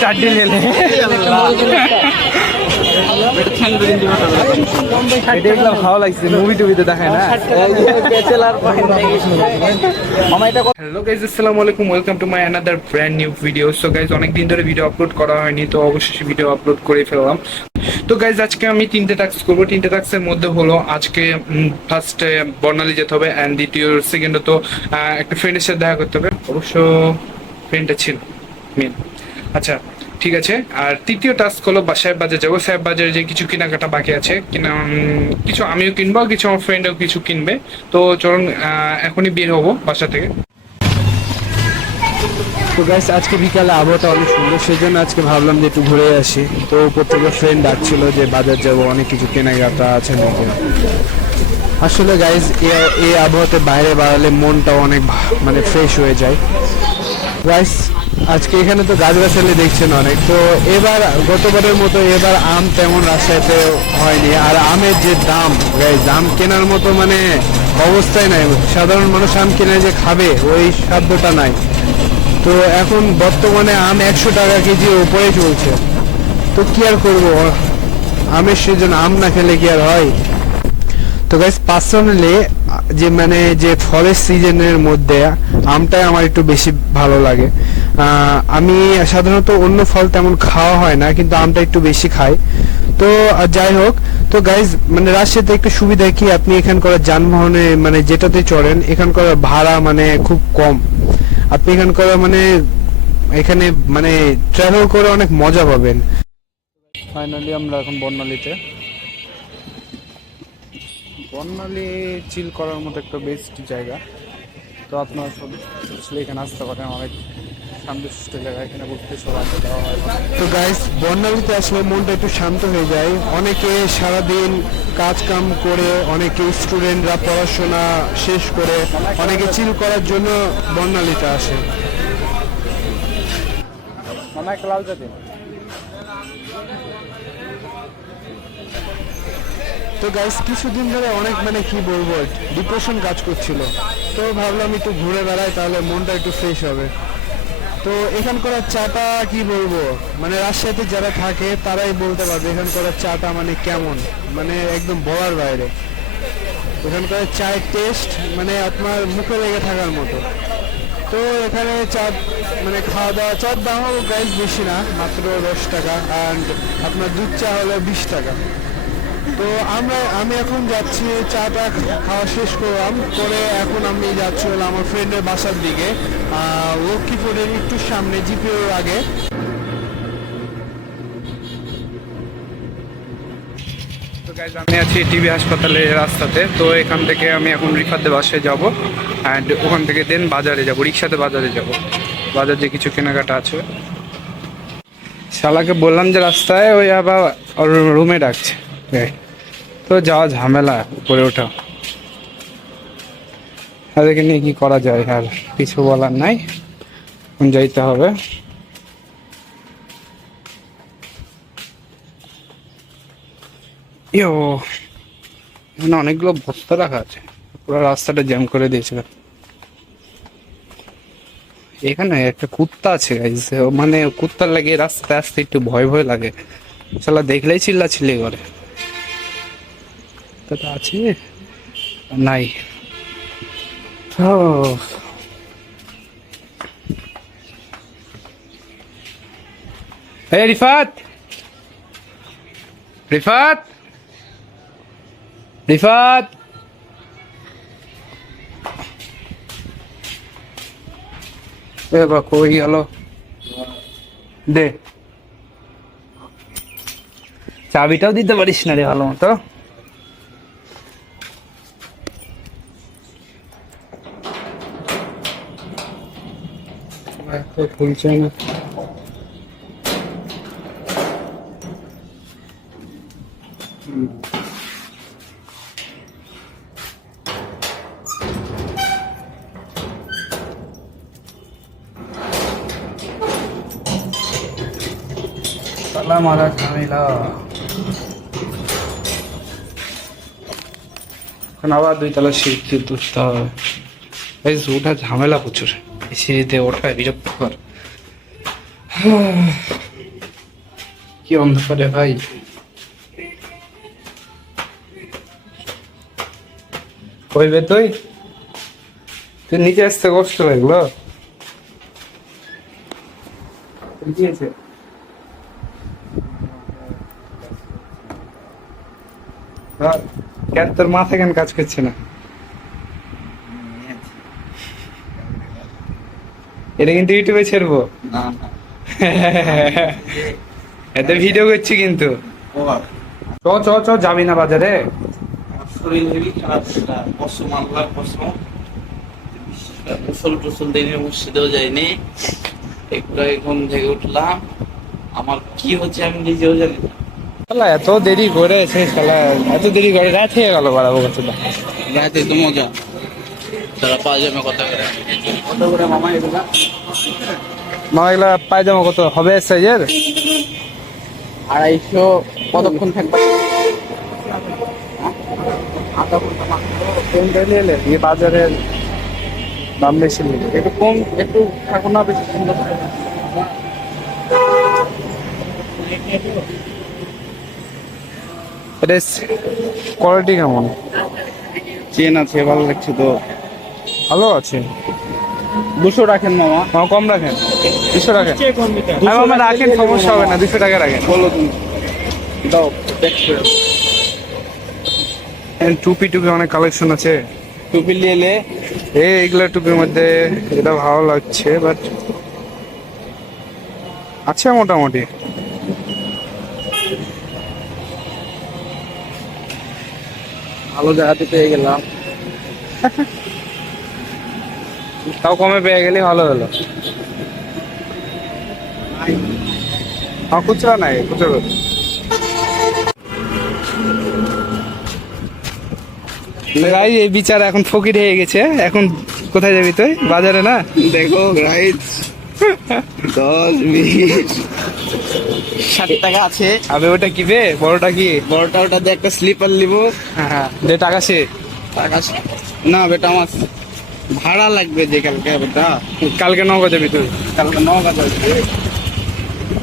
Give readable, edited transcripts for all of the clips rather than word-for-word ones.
চারটে লেলে এটা ভালো লাগছে, মুভি টুভিতে দেখায় না। হ্যালো গাইজ, আসসালামু আলাইকুম, welcome to my another brand new video. So guys, অনেকদিন ধরে ভিডিও আপলোড করা হয়নি, তো অবশ্যই ভিডিও আপলোড করে ফেললাম। তো গাইজ, আজকে আমি 3টে টাস্ক করবো। 3টে টাস্কের মধ্যে হলো আজকে ফার্স্টে বর্ণালী যেতে হবে, অ্যান্ড দ্বিতীয় সেকেন্ডে তো একটা ফ্রেন্ডের সাথে দেখা করতে হবে। অবশ্য ফ্রেন্ডটা ছিল মেন। আচ্ছা ঠিক আছে। আর তৃতীয় টাস্ক হলো সাহেব বাজার যাবো। সাহেব বাজারে যে কিছু কেনাকাটা বাকি আছে, কিছু আমিও কিনবো, কিছু আমার ফ্রেন্ডও কিছু কিনবে। তো চলুন এখনই বের হবো বাসা থেকে। তো গাইস, আজকে বিকালে আবহাওয়াটা অনেক সুন্দর, সেই জন্য আজকে ভাবলাম যে একটু ঘুরে আসি। তো উপর থেকে ফ্রেন্ড ডাকছিল যে বাজার যাবো, অনেক কিছু কেনাকাটা আছে নাকি। আসলে গাইস, এই আবহাওয়াতে বাইরে বাড়ালে মনটা অনেক মানে ফ্রেশ হয়ে যায়। গাইস, আজকে এখানে তো গাছগাছালি দেখছেন অনেক। তো এবার গতবারের মতো এবার আম তেমন রাজশাহীতে হয়নি। আর আমের যে দাম গাইস, আম কেনার মতো মানে অবস্থায় নাই। সাধারণ মানুষ আম কিনে যে খাবে ওই সাধ্যটা নাই। তো এখন বর্তমানে আম 100 টাকা কেজি উপরে চলছে। তো কি আর করবো, আমের সিজন, আম না খেলে কি আর হয়। তো গাইস, পার্সোনালি যে ফলের সিজনের মধ্যে আমটাই আমার একটু বেশি ভালো লাগে। আমি সাধারণত অন্য ফল তেমন খাওয়া হয় না, কিন্তু আমটা একটু বেশি খাই। তো যাই হোক, তো গাইস মানে রাজশাহীতে একটু সুবিধা কি, আপনি এখানকার যানবাহনে মানে যেটাতে চড়েন এখানকার ভাড়া মানে খুব কম। আপনি এখানকার এখানে ট্রাভেল করে অনেক মজা পাবেন। ফাইনালি আমরা এখন বর্ণালীতে। বর্ণালী চিল করার মতো একটা বেস্ট জায়গা। তো আপনারা সব এখানে আসতে পারেন, অনেক শান্তশিষ্ট জায়গা, এখানে ঘুরতে সব আড্ডা দেওয়া হয়। তো গাইস, বর্ণালীতে আসলে মনটা একটু শান্ত হয়ে যায়। অনেকে সারাদিন কাজ কাম করে, অনেকে স্টুডেন্টরা পড়াশোনা শেষ করে, অনেকে চিল করার জন্য বর্ণালীতে আসে। তো গাইস, কিছুদিন ধরে অনেক কি বলবো, ডিপ্রেশন কাজ করছিল। তো ভাবলাম একটু ঘুরে বেড়াই, তাহলে মনটা একটু ফ্রেশ হবে। তো এখানকার চাটা কি বলবো, রাজশাহীতে যারা থাকে তারাই বলতে পারবে এখানকার চাটা কেমন, একদম বলার বাইরে। এখানকার চায়ের টেস্ট আপনার মুখে লেগে থাকার মতো। তো এখানে চা খাওয়া দাওয়া, চার দাম হলো গাইস বেশি না, মাত্র 10 টাকা। অ্যান্ড আপনার দুধ চা হলো 20 টাকা। তো আমি এখন যাচ্ছি, চাটা খাওয়া শেষ করলাম করে এখন আমি যাচ্ছি হলো আমার ফ্রেন্ডের বাসার দিকে, লক্ষ্মীপুরের একটু সামনে, জিপিওর আগে। তো গাইজ, আমি আছি টিবি হাসপাতালের রাস্তাতে। তো এখান থেকে আমি এখন রিফাতদের বাসায় যাবো, অ্যান্ড ওখান থেকে দেন বাজারে যাব, রিক্সাতে বাজারে যাব। বাজার যে কিছু কেনাকাটা আছে। শালাকে বললাম যে রাস্তায়, ওই আবার রুমে ডাকছে। তো যাওয়া ঝামেলা, উপরে ওঠা। তাদেরকে নিয়ে কি করা যায়, আর কিছু বলার নাই, এখন যাইতে হবে। এখানে অনেকগুলো বস্তা রাখা আছে, পুরো রাস্তাটা জ্যাম করে দিয়েছে। এখানে একটা কুত্তা আছে গাইস, কুত্তার লাগে রাস্তায় আসতে একটু ভয় ভয় লাগে। শালা দেখলেই চিল্লাচিল্লি করে। তো আছে নাই। এই রিফাত, রিফাত, রিফাত, এবার কই গেল? দে, চাবিটাও দিতে পারিস না রে ভালো মতো। খুলছে না। মারা ঝামেলা। এখন আবার 2 তলা সিঁড়ি তুলতে হবে। ওঠা ঝামেলা প্রচুর, সিঁড়িতে ওঠা বিরক্তকর। কি অন্ধকারে ভাই। কইবে তুই তুই নিচে আসতে কষ্ট লাগলো। দিয়েছে কেন তোর মাথা কেন কাজ করছে না? এটা কিন্তু ইউটিউবে ছেড়বো। এতে ভিডিও করছি কিন্তু। চ চ চ যাবি না বাজারে? শরীর হেবি খারাপ, কসম আল্লাহ কসম। গোসল টোসল দিনে মসজিদেও যাইনি, একটু আগে ঘুম থেকে উঠলাম। আমার কি হচ্ছে আমি নিজেও জানি না। শালা এত দেরি করে সে শালা এত দেরি করে রাত হয়ে গেল বাড়াবো কতটা। রাতে তো মজা। তারা পাজামা কত করে মামা এগুলা? মা এগুলা পায়জামা কত হবে সাইজের? 250। কতক্ষণ থাকবে? আধা ঘন্টা মাত্র। কোনটা নিলে এই বাজারের দাম বেশি নিলে একটু কম, একটু থাকো না, বেশি সুন্দর থাকো। এটা কোয়ালিটি কেমন? চেন আছে, ভালো লাগছে তো। ভালো আছে। 200 রাখেন মামা। কম রাখেন, 200 রাখেন। মামা রাখেন, সমস্যা হবে না, 200 টাকা রাখেন। বলো তুমি, দাও দেখছো। টুপি টুপি অনেক কালেকশন আছে। টুপি নিয়ে এইগুলা টুপির মধ্যে এটা ভালো লাগছে, বাট আছে মোটামুটি। ভালো জায়গাতে পেয়ে গেলাম। তাও কমে পেয়ে গেলে ভালো হলো। খুচরা নাই, খুচরা ভাই এই বিচার এখন ফকির হয়ে গেছে। এখন কোথায় যাবি তুই? বাজারে না? দেখো গাইস, 10 20 60 টাকা আছে। আবে ওটা কি বে? বড়টা কি? বড়টা ওটা দিয়ে একটা স্লিপার নিব। হ্যাঁ যে টাকা সে টাকা না বেটা, আমার ভাড়া লাগবে যে কালকে বেটা। কালকে নগদ যাবি তুই? কালকে 9 বাজে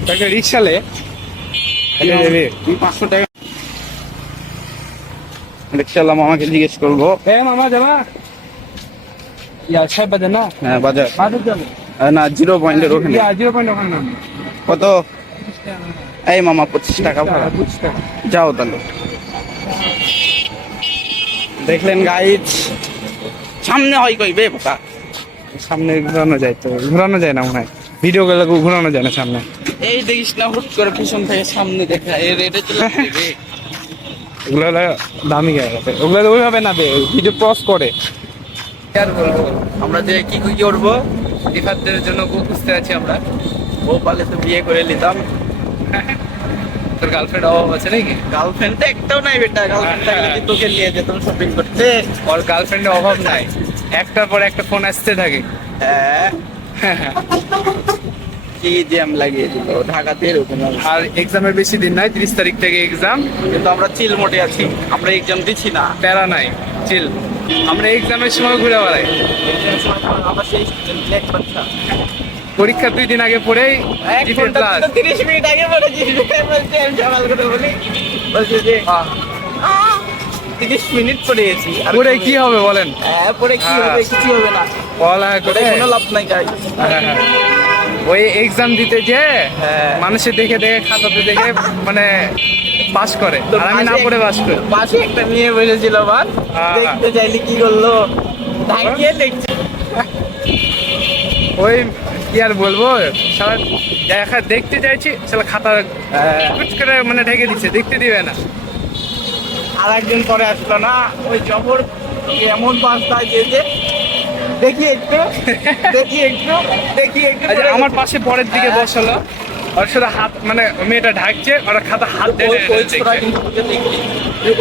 তাকে রিক্সালে যাবি? 500 টাকা রিক্সাওয়ালা মামাকে জিজ্ঞেস করবো। মামা যাবা? সাহেব বাজার না? হ্যাঁ বাজার বাজার যাবে না, 0 পয়েন্টের ওখানে। 0 পয়েন্ট ওখানে নাম কত? এই মামা 25 টাকা ভাড়া। 25 টাকা। যাও তাহলে। দেখলেন গাইজ, সামনে হয় কই বে বোকা। সামনে ঘোরানো যায় তো? ঘোরানো যায় না মনে হয়, ভিডিও গুলো ঘোরানো যায় না সামনে। এই দেখিস না, হুট করে পিছন থেকে সামনে দেখা এর এটা চলে যাবে। ওগুলো হলো দামি গাড়ি, ওগুলো তো ওইভাবে না ভিডিও ক্রস করে। কি আর বলবো, আমরা যে কি কি করবো, রিফাতদের জন্য বউ খুঁজতে আছি আমরা। ও পালে তো বিয়ে করে নিতাম। তোর গার্লফ্রেন্ড অভাব আছে নাকি? গার্লফ্রেন্ড তো একটাও নাই বেটা। গার্লফ্রেন্ড থাকলে কি তোকে নিয়ে যেতাম শপিং করতে? ওর গার্লফ্রেন্ডের অভাব নাই, একটার পর একটা ফোন আসতে থাকে। হ্যাঁ, কি জ্যাম লাগিয়ে দিল ঢাকাতে এরকম। আর এক্সামের বেশি দিন নাই, 30 তারিখ থেকে এক্সাম। কিন্তু আমরা চিল মোটে আছি, আমরা এক্সাম দিচ্ছি না। প্যারা নাই, চিল। আমরা এক্সামের সময় ঘুরে বেড়াই। আমরা সেই স্টুডেন্ট, ব্ল্যাক বাচ্চা। পরীক্ষা 2 দিন আগে পরেই 1 ঘন্টা 30 মিনিট আগে পড়েছি। বলছে আমি সকাল করে বলি, বলছে যে 30 মিনিট পড়ে গেছি। আর পরে কি হবে বলেন? হ্যাঁ, পরে কি হবে? কিছু হবে না, পড়ালেখা করে কোনো লাভ নাই গাই। ওই এক্সাম দিতে যে হ্যাঁ। মানুষের দেখে দেখে খাতাতে দেখে মানে পাস করে, আর আমি না পড়ে পাস করি। পাশে একটা মেয়ে বসেছিল, আমার দেখতে চাইলে কি করলো, ঢাকিয়ে দেখছে। ওই কি আর বলবো, সারা দেখা দেখতে চাইছি, সারা খাতা কুচ করে মানে ঢেকে দিচ্ছে, দেখতে দিবে না। আর একদিন পরে আসলো না, ওই জবর এমন পাঁচটা গেছে, দেখি একটু দেখি একটু দেখি একটু। আচ্ছা, আমার পাশে পরের দিকে বসালো, ওর সাথে হাত মানে মেয়েটা ঢাকছে, ওরা খাতা হাত ওই দেখছে। ছোড়া কিন্তু তোকে দেখলি।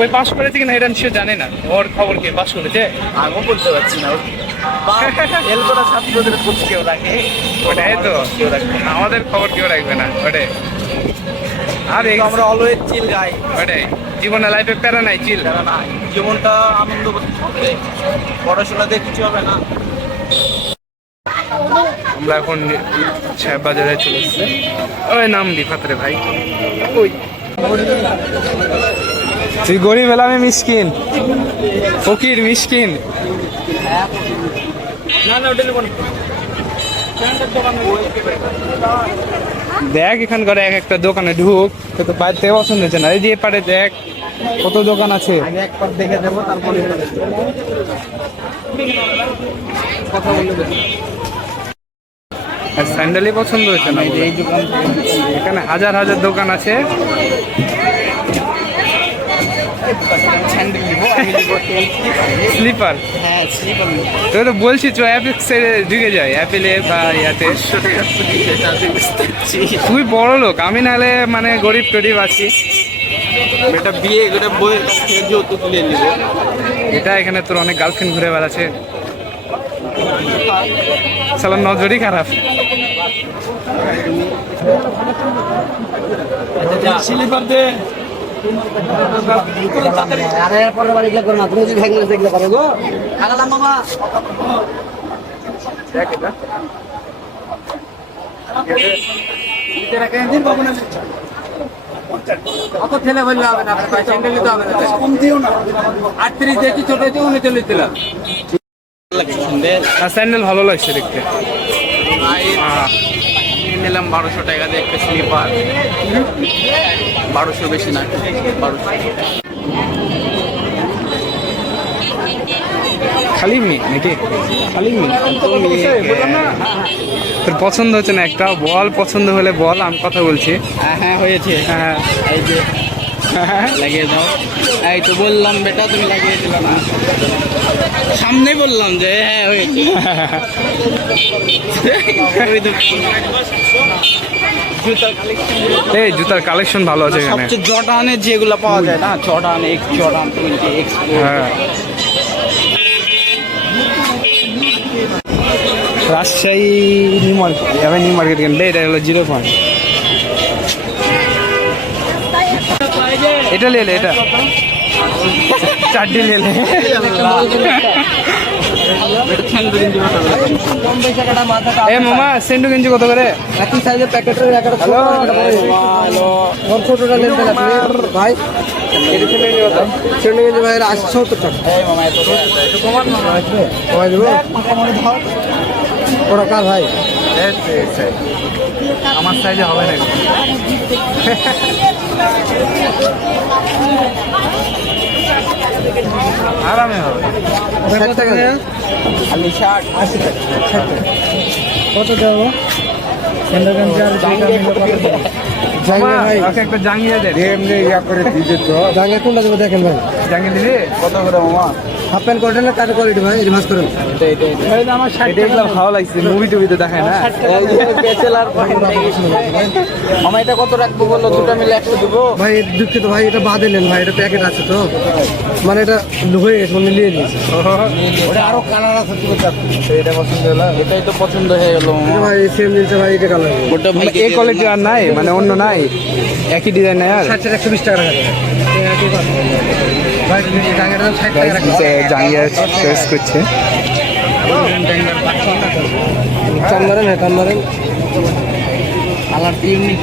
ওই পাস করেছে কিনা এটা নিশ্চয় জানে না, ওর খবর কি পাস করেছে? আমিও বলতে পারছি না। ফেল করা ছাত্রদের খোঁজ কেউ রাখে? ওটাই তো, কেউ রাখবে না। আমাদের খবর কেউ রাখবে না ওটাই। আর কিন্তু আমরা অলওয়েজ চিল গাই। ওটাই জীবনে, লাইফে প্যারা নাই, চিল। কেননা জীবনটা আনন্দ করতে হবে, পড়াশোনাতে কিছু হবে না। আমরা এখন বাজারে চলে এসছে। ওই নাম দিফাতরে ভাই, ওই তুই গরিব এলাম মিসকিন, ফকির মিসকিন। দেখ এখানকার এক একটা দোকানে ঢুক, তো বাইরে থেকে পছন্দ হচ্ছে না। এই যে পারে দেখ কত দোকান আছে। একবার দেখে দেবো, তারপরে কথা বলবো। স্যান্ডেলই পছন্দ হচ্ছে না, এই দোকান এখানে হাজার হাজার দোকান আছে। স্যান্ডেল নিবো, আমি নিবো স্লিপার, হ্যাঁ স্লিপার নিবো। তো তো বলছি চ অ্যাপেক্সে ঢুকে যায়, অ্যাপেলে বা ইয়াতে। তুই বড় লোক, আমি নাহলে মানে গরিব টরিব আছি। এটা বিয়ে করে বইয়ের কাছ থেকে যৌতুক তুলে নিবো। এটা এখানে তোর অনেক গার্লফ্রেন্ড ঘুরে বেড়াচ্ছে, সালা নজরই খারাপ। স্লিপার দে। আরে পরের বার এগুলো করো না, তুমি যদি থাকলে এগুলো করো গো। আগালাম মামা। দেখ এটা অত ঠেলে বললে হবে না, ভাই স্যান্ডেল নিতে হবে না। কম দিও না। 38 দিয়েছি, ছোট হয়েছে 39 দিলাম। স্যান্ডেল ভালো লাগছে দেখতে। নিলাম 1200 টাকা দিয়ে একটা স্লিপার। 1200 বেশি না, 1200। খালি মেয়ে নাকি? খালি মেয়ে, তোর পছন্দ হচ্ছে না একটা? বল পছন্দ হলে বল, আমি কথা বলছি। হ্যাঁ হয়েছে। হ্যাঁ এই যে লাগিয়ে দাও। এই তো বললাম বেটা, তুমি লাগিয়ে দিলা না। সামনে বললাম যে হ্যাঁ হয়েছে। জুতার কালেকশন, এই জুতার কালেকশন ভালো আছে এখানে। সবচেয়ে জর্ডানের যেগুলো পাওয়া যায় না, জর্ডান এক্স, জর্ডান 20 এক্স। হ্যাঁ, রাজশাহী নিউ মার্কেট, এবার নিউ মার্কেট কেন? এটা হলো 0 পয়েন্ট। এটা লে লে, এটা 4টি লে লে। কম পয়সা কাটা মাথা কাটা। এ মামা সেন্ডু গেঞ্জি কত করে? একই সাইজের প্যাকেটের একটা ছোট একটা বড়। হ্যালো, ওর ছোটটা নিতে হবে ভাই। সেন্ডু গেঞ্জি ভাই 70 টাকা। এই মামা এত কমাই দেবো? ওটা কার ভাই? আমার সাইজে হবে না। আরামে হবে। 60 টাকা। খালি 60 80 টাকা। কত দেবো? সেন্ডু গেঞ্জি আর জাঙ্গা মিলে কত দেবো? জাঙ্গা ভাই, ওকে একটা জাঙ্গিয়ে দে। এমনি ইয়া করে দিতে তো জাঙ্গা কোনটা দেবো দেখেন ভাই। জাঙ্গিয়ে দিবি? কত করে মামা? হাফ প্যান্ট কোয়ার্টার না কাট কোয়ালিটি ভাই, রিভার্স করেন। আমার এটা এগুলো ভালো লাগছে, মুভি টুবিতে দেখায় না? ব্যাচেলার মামা এটা কত রাখবো বললো? দুটো মিলে 100 দেবো। ভাই দুঃখিত ভাই, এটা বাদে নেন ভাই, এটা প্যাকেট আছে তো, মানে এটা হয়ে গেছে, মানে নিয়ে নিয়েছে। ওটা আরো কালার আছে, এটা পছন্দ হলো, এটাই তো পছন্দ হয়ে গেল মামা। ভাই সেম জিনিসটা ভাই, এটা কালার ওটা ভাই এই কোয়ালিটি আর নাই, মানে অন্য নাই, একই ডিজাইন নাই আর। 120 টাকা রাখা ভাই। জাঙ্গাটা 60 টাকা রাখা। জাঙ্গিয়া চয়েস করছে। টান মারেন, হ্যাঁ টান মারেন। Colour unique.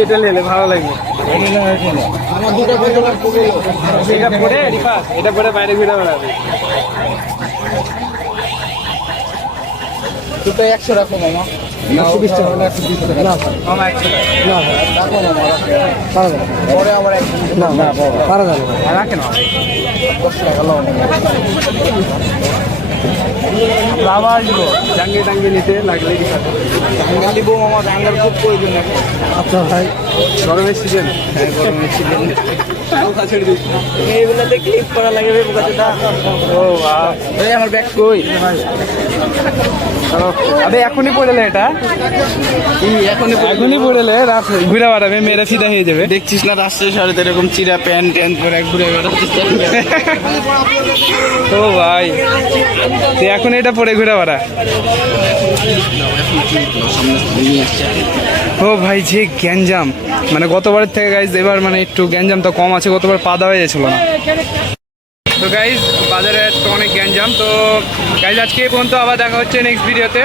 এটা নিলে ভালো লাগবে। আমার দুটো ব্যাচেলার খুবই এটা পরে এটা পরে বাইরে ঘুরে বেড়াবে। দুটো 100 রাখো মামা। 120 টাকা, 120 টাকা না মামা একশো টাকা। না রাখো মামা, রাখো। পারা যাবে পরে আবার 100 না, পারা যাবে না। রাখে না 10 টাকা লাও। আমরা আবার আসবো জাঙ্গিয়ে টাঙ্গিয়ে নিতে লাগলে। জাঙ্গা নিবো মামা, জাঙ্গার খুব প্রয়োজন এখন। আপনার ভাই গরমের সিজন। হ্যাঁ গরমের সিজন। এইগুলোতে ক্লিপ করা লাগে রে বোকাচোদা। ও বাহ, এই আমার ব্যাগ কই? আরে এখনই পড়েলে এটা, এখনই পড়েলে রাত ঘুরে বেড়াবে, মেয়েরা ফিদা হয়ে যাবে। দেখছিস না রাস্তায় শহরে এরকম চিরা প্যান্ট ট্যান্ট পরে ঘুরে বেড়াচ্ছে। ও ভাই, তুই এখন এটা পরে ঘুরে বেড়া। ও ভাই যে গ্যাঞ্জাম, মানে গতবারের থেকে গাইজ এবার মানে একটু গ্যাঞ্জামটা কম আছে, গতবার পা দেওয়া যাচ্ছিল না। তো গাইজ বাজারে তো অনেক গ্যাঞ্জাম। তো গাইজ আজকে এই পর্যন্ত, আবার দেখা হচ্ছে নেক্সট ভিডিওতে।